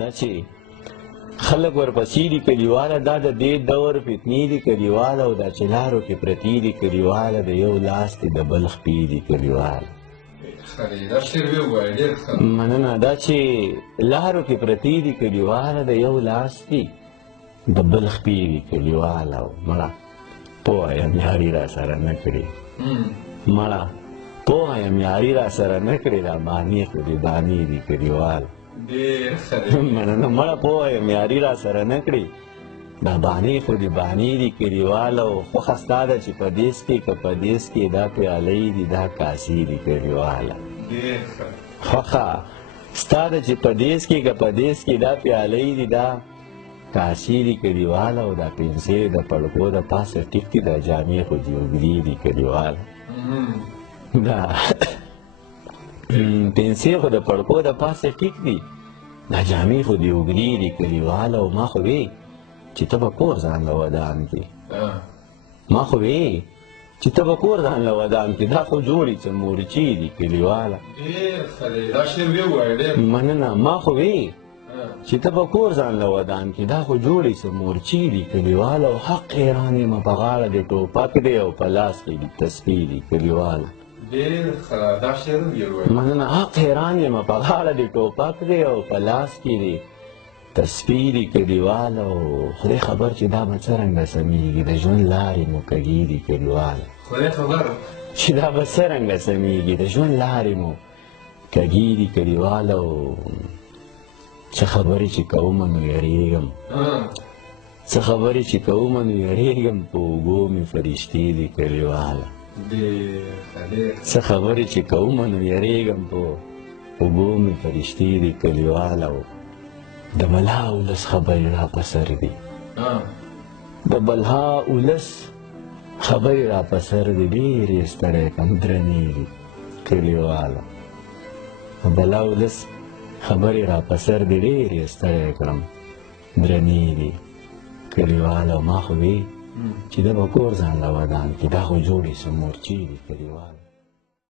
دا چې خلک ورپسې دي کلیواله دا د دې دور فتنې دي کلیواله او دا چې لارو کې پرتې دي کلیواله د یو لاس دي د بل خپې دي کلیواله مننه دا چې لارو کې پرتې دي کلیواله د یو لاس دي د بل خپې دي کلیواله مړه پوه یم یاري را سره نه کړې مړه پوه یم یاري را سره نه کړې دا بانې خو دې بانې دي کلیواله مننه مړه پوه یم یاري را سره نه کړې دا بانې خو دې بانې دي کلیواله او خوښه ستا ده چې په دیس کې که په دیس کې دا پیالۍ دي دا کاسې دي کلیواله خوښه ستا ده چې په دیس کې که په دیس کې دا پیالۍ دي دا کاسې دي کلیواله او دا پنسې د پړکو د پاسه ټیک دي دا جامې خو دې اوږدې دي کلیواله دا پنسې خو د پړکو د پاسه ټیک دي دا جامې خو دې اوږدې دي کلیواله او ما خو وې چې ته به کور ځان له ودان کې ما خو وې چې ته به کور ځان له ودان کې دا خو جوړې څه مورچې دي کلیواله مننه ما خو وې چې ته به کور ځان له ودان کې دا خو جوړې څه مورچې دي کلیواله او حق حیران یم په غاړه دې ټوپک دی او په لاس کې دې تسبیح دي کلیواله مننه حق حیران یم په غاړه دې ټوپک دی او په لاس کې دې تسبیح دي کلیواله او خدای خبر چې دا به څرنګه سمیږي د ژوند لارې مو کږې دي کلیواله چې دا به څرنګه سمیږي د ژوند لارې مو کږې دي کلیواله او څه خبرې چې کومه نو یریږم څه خبرې چې کومه نو یریږم په اوږو مې فرشتې دي کلیواله څه خبرې چې کومه نو یریږم په اوږو مې فرشتې دي کلیواله د بلها اولس خبرې را په سر دي د بلها اولس خبرې را په سر دي ډېرې ستړی کړم درنې دي کلیواله د بلها اولس خبرې را په سر دي ډېرې ستړی کړم درنې دي کلیواله ما خو وې چې ده به کور ځان له ودان کې دا خو جوړې څه مورچې دي کلیواله